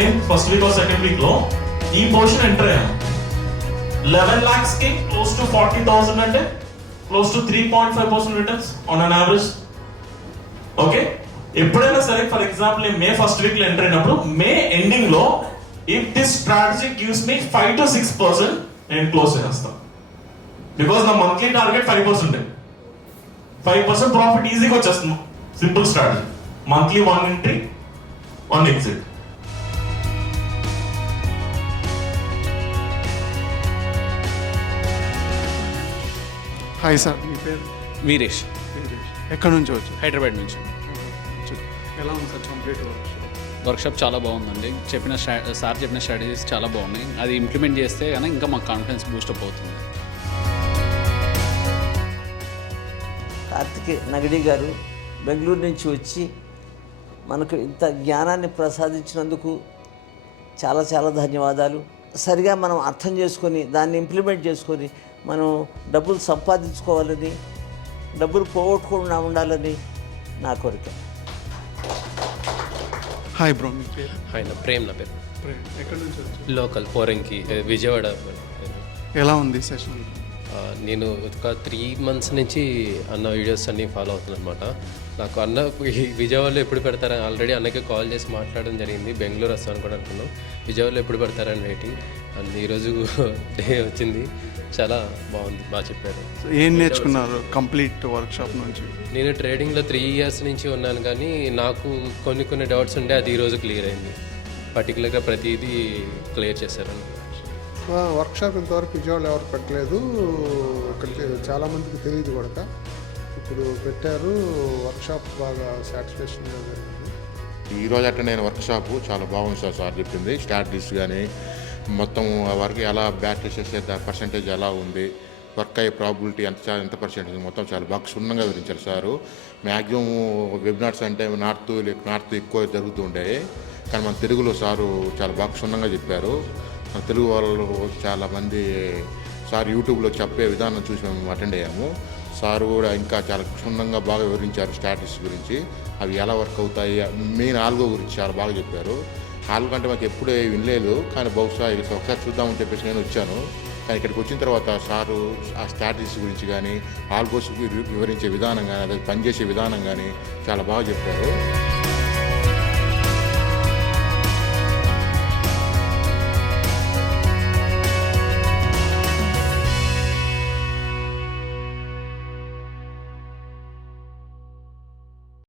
నేను first week or second week లో ఈ పోర్షన్ ఎంటర్ అయ్యాను. 11 lakhs కి క్లోజ్ టు 40,000 అంటే close to 3.5% returns on an average. Okay, ఎప్పుడైనా సరే ఫర్ ఎగ్జాంపుల్ నేను మే ఫస్ట్ వీక్ లో ఎంటర్ అయినప్పుడు మే ఎండింగ్ లో if this strategy gives me 5 to 6% నేను క్లోజ్ చేస్తాను. బికాస్ నా మంత్లీ టార్గెట్ 5%. 5% ప్రాఫిట్ ఈజీగా వచ్చేస్తుంది. Simple strategy. Monthly 1 entry 1 exit. Hi sir, మీ పేరు? వీరేష్. ఎక్కడి నుంచి వచ్చారు? హైదరాబాద్ నుంచి. ఎలా ఉంది సార్ కంప్లీట్ వర్క్షాప్? చాలా బాగుందండి. సార్ చెప్పిన స్ట్రాటజీస్ చాలా బాగున్నాయి. అది ఇంప్లిమెంట్ చేస్తే కానీ ఇంకా మాకు కాన్ఫిడెన్స్ బూస్టప్ అవుతుంది. కార్తిక్ నగడి గారు బెంగళూరు నుంచి వచ్చి మనకు ఇంత జ్ఞానాన్ని ప్రసాదించినందుకు చాలా చాలా ధన్యవాదాలు. సరిగా మనం అర్థం చేసుకొని దాన్ని ఇంప్లిమెంట్ చేసుకొని మనం డబ్బులు సంపాదించుకోవాలని, డబ్బులు పోగొట్టుకుండా ఉండాలని నా కోరిక. హాయ్ బ్రో, మీ పేరు? హాయ్, నా ప్రేమ్. నా పేరు ప్రేమ్. ఎక్కడి నుంచి వచ్చారు? లోకల్ ఫోరెన్కి, విజయవాడ. ఎలా ఉంది సెషన్? నేను ఒక 3 months నుంచి అన్న వీడియోస్ అన్నీ ఫాలో అవుతున్నాను అనమాట. నాకు అన్న విజయవాడలో ఎప్పుడు పెడతారని ఆల్రెడీ అన్నకి కాల్ చేసి మాట్లాడడం జరిగింది. బెంగళూరు వస్తాను కూడా అనుకున్నాం. విజయవాడలో ఎప్పుడు పెడతారని వెయిటింగ్. అండ్ ఈరోజు డే వచ్చింది. చాలా బాగుంది, బాగా చెప్పారు. ఏం నేర్చుకున్నారు కంప్లీట్ వర్క్షాప్ నుంచి? నేను ట్రేడింగ్లో 3 years నుంచి ఉన్నాను, కానీ నాకు కొన్ని డౌట్స్ ఉండే, అది ఈరోజు క్లియర్ అయింది. పర్టికులర్గా ప్రతిదీ క్లియర్ చేశారని. వర్క్షాప్ ఇంతవరకు విజయవాడలో ఎవరు పెట్టలేదు. ఇక్కడ చాలామందికి తెలియదు కూడా. ఇప్పుడు పెట్టారు. వర్క్షాప్ బాగా సాటిస్ఫాక్షన్గా జరిగింది. ఈరోజు అట్లా నేను వర్క్షాప్ చాలా బాగుంది సార్ చెప్పింది. స్ట్రాటజీస్ కానీ మొత్తం వరకు ఎలా బ్యాటరీ చేసే పర్సంటేజ్ ఎలా ఉంది, వర్క్ అయ్యే ప్రాబిలిటీ ఎంత పర్సెంటేజ్ మొత్తం చాలా బాగా క్షుణ్ణంగా వివరించారు సారు. మ్యాక్సిమం వెబినార్స్ అంటే నార్త్ ఎక్కువ జరుగుతూ ఉంటాయి, కానీ మన తెలుగులో సారు చాలా బాగా క్షుణ్ణంగా చెప్పారు. మన తెలుగు వాళ్ళు చాలామంది సార్ యూట్యూబ్లో చెప్పే విధానం చూసి మేము అటెండ్ అయ్యాము. సారు కూడా ఇంకా చాలా క్షుణ్ణంగా బాగా వివరించారు స్ట్రాటజీస్ గురించి, అవి ఎలా వర్క్ అవుతాయి, మెయిన్ ఆల్గో గురించి చాలా బాగా చెప్పారు. ఆల్గో అంటే మాకు ఎప్పుడూ వినలేదు, కానీ బహుశా ఒకసారి చూద్దామని చెప్పేసి నేను వచ్చాను. కానీ ఇక్కడికి వచ్చిన తర్వాత సారు ఆ స్ట్రాటజీస్ గురించి కానీ ఆల్గోస్ వివరించే విధానం కానీ అది పనిచేసే విధానం కానీ చాలా బాగా చెప్పారు.